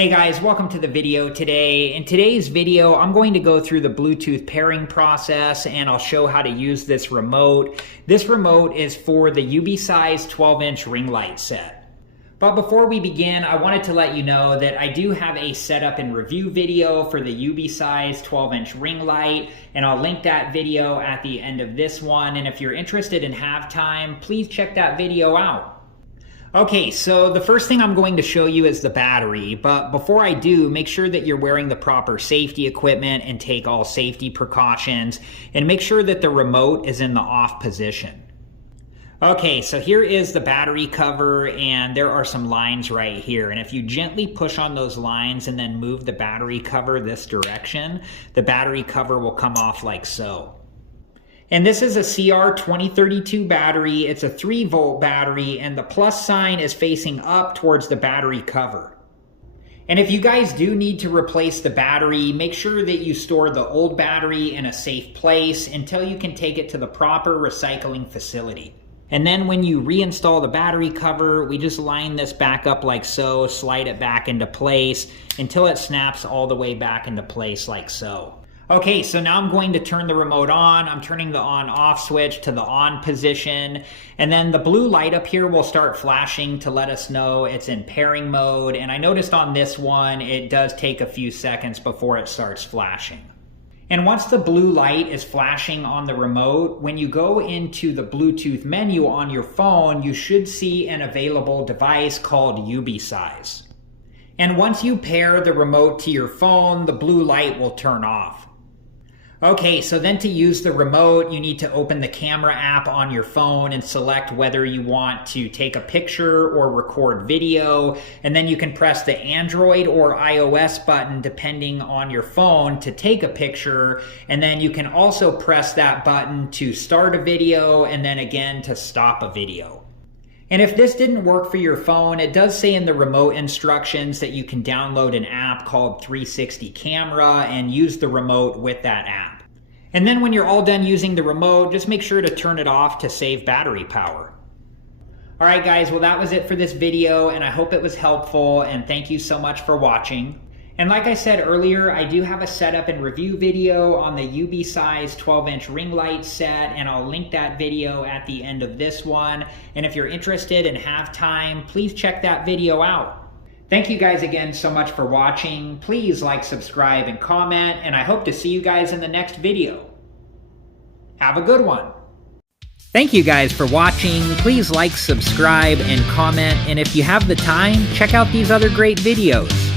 Hey guys, welcome to the video today. In today's video, I'm going to go through the Bluetooth pairing process and I'll show how to use this remote. This remote is for the Ubeesize 12-inch ring light set. But before we begin, I wanted to let you know that I do have a setup and review video for the Ubeesize 12-inch ring light, and I'll link that video at the end of this one. And if you're interested and have time, please check that video out. Okay, so the first thing I'm going to show you is the battery, but before I do, make sure that you're wearing the proper safety equipment and take all safety precautions, and make sure that the remote is in the off position. Okay, so here is the battery cover, and there are some lines right here, and if you gently push on those lines and then move the battery cover this direction, the battery cover will come off like so. And this is a CR2032 battery. It's a 3-volt battery, and the plus sign is facing up towards the battery cover. And if you guys do need to replace the battery, make sure that you store the old battery in a safe place until you can take it to the proper recycling facility. And then when you reinstall the battery cover, we just line this back up like so, slide it back into place until it snaps all the way back into place like so. Okay, so now I'm going to turn the remote on. I'm turning the on-off switch to the on position, and then the blue light up here will start flashing to let us know it's in pairing mode. And I noticed on this one, it does take a few seconds before it starts flashing. And once the blue light is flashing on the remote, when you go into the Bluetooth menu on your phone, you should see an available device called Ubeesize. And once you pair the remote to your phone, the blue light will turn off. Okay, so then to use the remote, you need to open the camera app on your phone and select whether you want to take a picture or record video, and then you can press the Android or iOS button depending on your phone to take a picture, and then you can also press that button to start a video and then again to stop a video. And if this didn't work for your phone, it does say in the remote instructions that you can download an app called 360 Camera and use the remote with that app. And then when you're all done using the remote, just make sure to turn it off to save battery power. All right, guys, well, that was it for this video, and I hope it was helpful, and thank you so much for watching. And like I said earlier, I do have a setup and review video on the Ubeesize 12-inch ring light set, and I'll link that video at the end of this one. And if you're interested and have time, please check that video out. Thank you guys again so much for watching. Please like, subscribe, and comment, and I hope to see you guys in the next video. Have a good one. Thank you guys for watching. Please like, subscribe, and comment, and if you have the time, check out these other great videos.